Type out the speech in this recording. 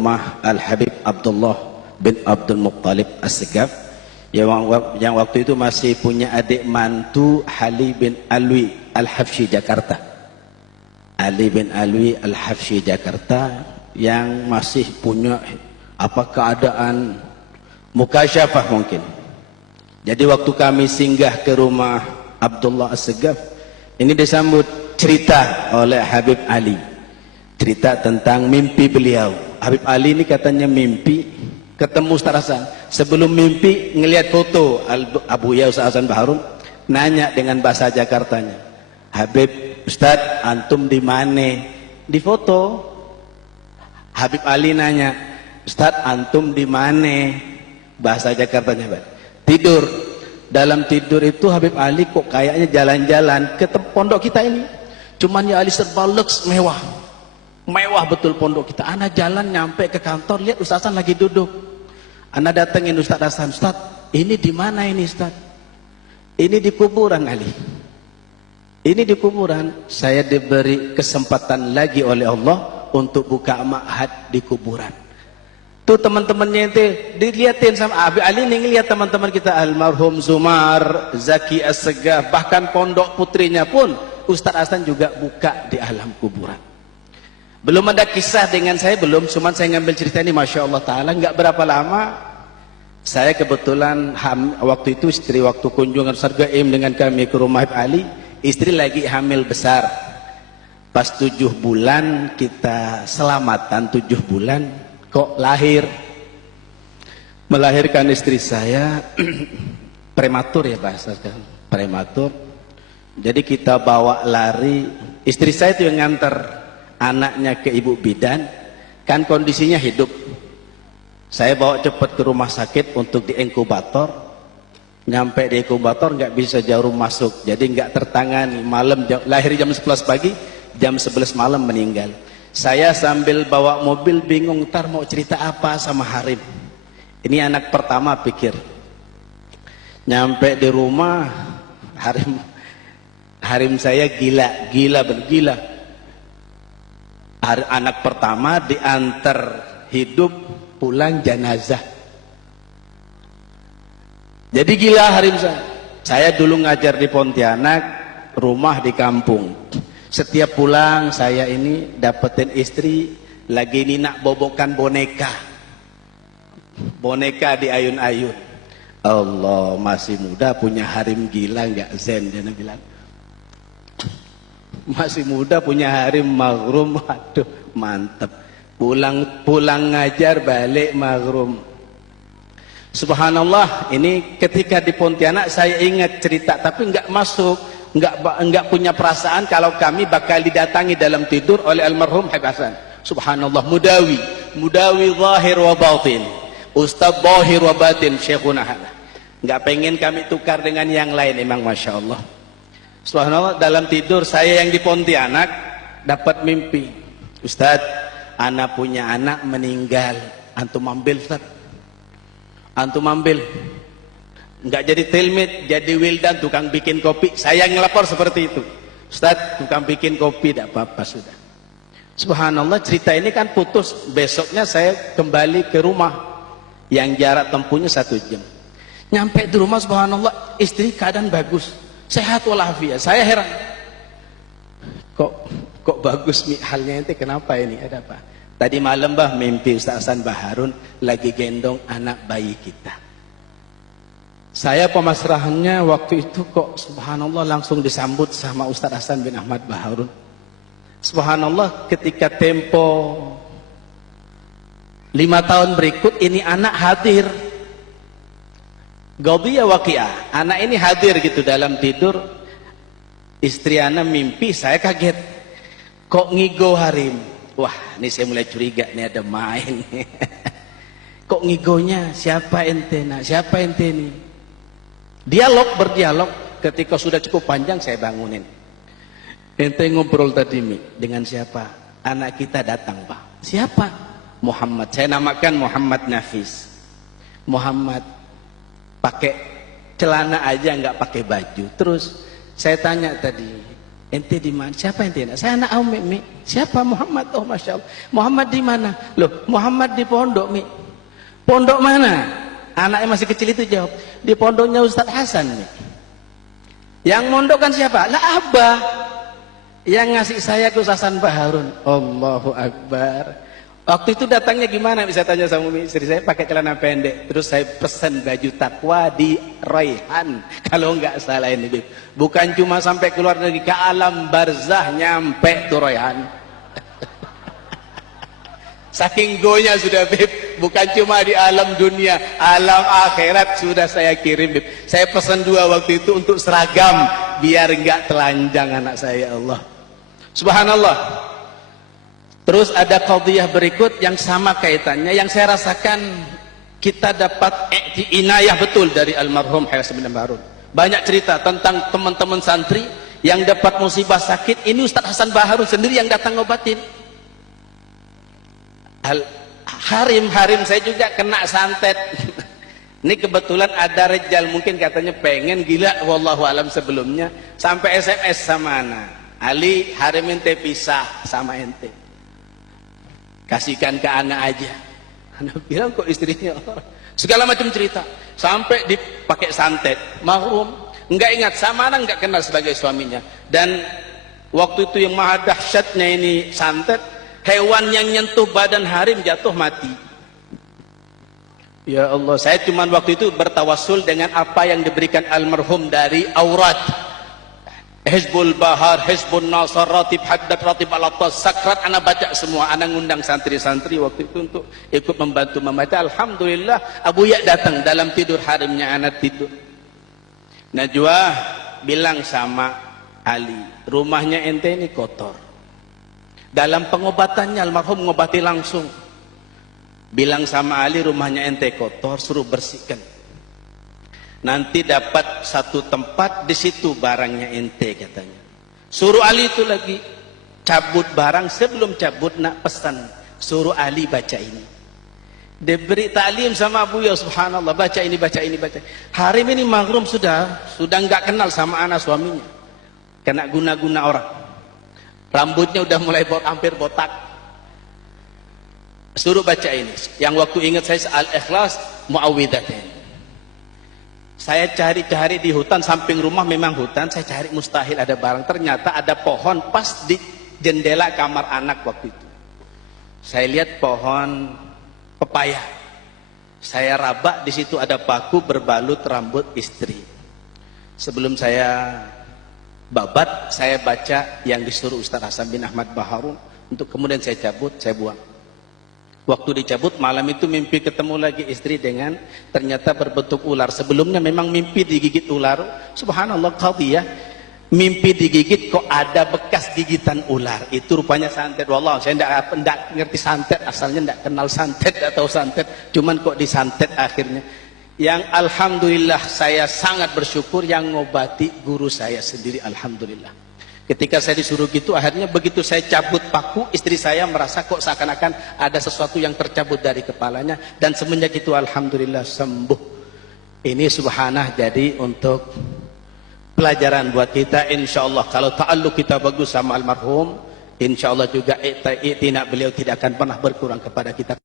rumah Al-Habib Abdullah bin Abdul Muttalib As-Segaf yang waktu itu masih punya adik mantu Ali bin Alwi Al-Habsyi Jakarta. Ali bin Alwi Al-Habsyi Jakarta yang masih punya keadaan mukasyafah mungkin. Jadi waktu kami singgah ke rumah Abdullah As-Segaf, ini disambut cerita oleh Habib Ali. Cerita tentang mimpi beliau. Habib Ali ini katanya mimpi ketemu Ustaz Hasan. Sebelum mimpi ngelihat foto Abu Ya Ustaz Hasan Baharun, nanya dengan bahasa Jakartanya, Habib, Ustaz, antum di mana? Di foto. Habib Ali nanya, Ustaz, antum di mana? Bahasa Jakartanya, Pak. Tidur. Dalam tidur itu Habib Ali kok kayaknya jalan-jalan ke pondok kita ini. Cuman ya Ali serba lux, mewah. Mewah betul pondok kita. Ana jalan nyampe ke kantor, lihat Ustaz Hasan lagi duduk. Ana datengin Ustaz Hasan, Ustaz, ini di mana ini Ustaz? Ini di kuburan Ali. Ini di kuburan. Saya diberi kesempatan lagi oleh Allah untuk buka ma'had di kuburan. Tuh teman-temannya itu dilihatin sama Habib Ali nih, ngelihat teman-teman kita almarhum Zumar, Zaki As-Segaf, bahkan pondok putrinya pun Ustaz Hasan juga buka di alam kuburan. Belum ada kisah dengan saya, belum, cuman saya ngambil cerita ini, Masya Allah Ta'ala. Nggak berapa lama saya kebetulan waktu itu istri, waktu kunjungan Ustaz Gaim dengan kami ke rumah Habib Ali, istri lagi hamil besar. Pas 7 bulan kita selamatan, 7 bulan kok lahir. Melahirkan istri saya prematur ya bahasa prematur. Jadi kita bawa lari, istri saya itu yang nganter anaknya ke ibu bidan, kan kondisinya hidup. Saya bawa cepat ke rumah sakit untuk di inkubator. Nyampe di inkubator nggak bisa jarum masuk, jadi nggak tertangani. Malam lahir jam 11 pagi, jam 11 malam meninggal. Saya sambil bawa mobil bingung ntar mau cerita apa sama Harim. Ini anak pertama pikir. Nyampe di rumah Harim saya gila. Anak pertama diantar hidup, pulang jenazah. Jadi gila Harim saya. Saya dulu ngajar di Pontianak, rumah di kampung. Setiap pulang saya ini dapetin istri lagi nak bobokan boneka. Boneka di ayun-ayun. Allah, masih muda punya Harim gila nggak zen, dia bilang. Masih muda punya Harim maghrum, aduh mantep. Pulang ngajar balik maghrum. Subhanallah, ini ketika di Pontianak saya ingat cerita, tapi nggak masuk, nggak punya perasaan kalau kami bakal didatangi dalam tidur oleh almarhum Habib Hasan. Subhanallah, mudawi zahir wa batin, ustaz zahir wa batin Syekhuna Hala. Nggak pengen kami tukar dengan yang lain, emang Masya Allah. Subhanallah, dalam tidur saya yang di Pontianak dapat mimpi, Ustaz, anak punya anak meninggal, antum ambil Ustaz, antum ambil. Nggak jadi tilmid, jadi wildan, tukang bikin kopi. Saya ngelapor seperti itu, Ustaz, tukang bikin kopi, tidak apa-apa sudah. Subhanallah, cerita ini kan putus. Besoknya saya kembali ke rumah yang jarak tempuhnya 1 jam. Nyampe di rumah, subhanallah, istri keadaan bagus, sehat walafiat. Saya heran, kok bagus halnya ente, kenapa ini, ada apa? Tadi malam bah mimpi Ustaz Hasan Baharun lagi gendong anak bayi kita. Saya pemasrahannya waktu itu kok subhanallah langsung disambut sama Ustaz Hasan bin Ahmad Baharun. Subhanallah, ketika tempo 5 tahun berikut ini anak hadir. Qadhiyah waqi'ah, anak ini hadir gitu dalam tidur. Istri anak mimpi, saya kaget. Kok ngigo Harim? Wah, ini saya mulai curiga nih ada main. Kok ngigonya? Siapa ente nak? Siapa ente ini? Berdialog. Ketika sudah cukup panjang saya bangunin. Ente ngobrol tadi dengan siapa? Anak kita datang Pak. Siapa? Muhammad. Saya namakan Muhammad Nafis. Muhammad pakai celana aja nggak pakai baju. Terus saya tanya tadi, Ente di mana? Siapa ente? Saya anak Umi, Mi. Siapa Muhammad? Oh, Masya Allah. Muhammad di mana? Loh, Muhammad di pondok, Mi. Pondok mana? Anaknya masih kecil itu jawab, di pondoknya Ustadz Hasan, Mi. Yang mondok kan siapa? Lah Abah. Yang ngasih saya ke Ustadz Hasan Baharun. Allahu Akbar. Waktu itu datangnya gimana? Bisa tanya sama istri saya, pakai celana pendek. Terus saya pesan baju takwa di Raihan. Kalau nggak salah ini, Bib. Bukan cuma sampai keluar negeri, ke alam barzah nyampe tuh Raihan. Saking gonya sudah, Bib. Bukan cuma di alam dunia, alam akhirat sudah saya kirim, Bib. Saya pesan 2 waktu itu untuk seragam, biar nggak telanjang anak saya, Allah. Subhanallah. Terus ada qadhiyah berikut yang sama kaitannya, yang saya rasakan kita dapat inayah betul dari almarhum Hasan bin Baharun. Banyak cerita tentang teman-teman santri yang dapat musibah sakit, ini Ustadz Hasan Baharun sendiri yang datang ngobatin. Harim saya juga kena santet. Ini kebetulan ada rejal mungkin katanya pengen gila, wallahu alam sebelumnya, sampai SMS sama anak. Ali, Harim ente pisah sama ente. Kasihkan ke anak aja. Anak bilang kok istrinya orang. Segala macam cerita. Sampai dipakai santet. Mahrum. Enggak ingat, sama anak enggak kenal sebagai suaminya. Dan waktu itu yang maha dahsyatnya ini santet, hewan yang nyentuh badan Harim jatuh mati. Ya Allah, saya cuma waktu itu bertawassul dengan apa yang diberikan almarhum dari aurat. Hizbul Bahar, Hizbul Nasar, Ratib Haddad, Ratib Al-Attas, Sakrat, anak baca semua. Anak ngundang santri-santri waktu itu untuk ikut membantu membaca. Alhamdulillah, Abu Ya datang dalam tidur Harimnya, anak tidur. Najwa bilang sama Ali, rumahnya ente ini kotor. Dalam pengobatannya almarhum mengobati langsung. Bilang sama Ali, rumahnya ente kotor, suruh bersihkan. Nanti dapat satu tempat, di situ barangnya ente katanya. Suruh Ali itu lagi cabut barang, sebelum cabut nak pesan, suruh Ali baca ini. Diberi taklim sama Abu Ya, subhanallah, baca ini, baca ini, baca. Harim ini mahrum sudah enggak kenal sama anak suaminya. Kena guna-guna orang. Rambutnya udah mulai hampir botak. Suruh baca ini. Yang waktu ingat saya Al-Ikhlas, Muawwidzatain. Saya cari-cari di hutan, samping rumah memang hutan, saya cari mustahil ada barang. Ternyata ada pohon pas di jendela kamar anak waktu itu. Saya lihat pohon pepaya. Saya rabak, di situ ada paku berbalut rambut istri. Sebelum saya babat, saya baca yang disuruh Ustadz Hasan bin Ahmad Baharun, untuk kemudian saya cabut, saya buang. Waktu dicabut, malam itu mimpi ketemu lagi istri dengan ternyata berbentuk ular. Sebelumnya memang mimpi digigit ular. Subhanallah, qadhiyah. Mimpi digigit kok ada bekas gigitan ular. Itu rupanya santet. Wallah, saya enggak ngerti santet. Asalnya enggak kenal santet atau santet. Cuman kok disantet akhirnya. Yang alhamdulillah saya sangat bersyukur yang ngobati guru saya sendiri, alhamdulillah. Ketika saya disuruh gitu, akhirnya begitu saya cabut paku, istri saya merasa kok seakan-akan ada sesuatu yang tercabut dari kepalanya. Dan semenjak itu alhamdulillah sembuh. Ini subhanah, jadi untuk pelajaran buat kita, insya Allah. Kalau ta'alluq kita bagus sama almarhum, insya Allah juga i'tina beliau tidak akan pernah berkurang kepada kita.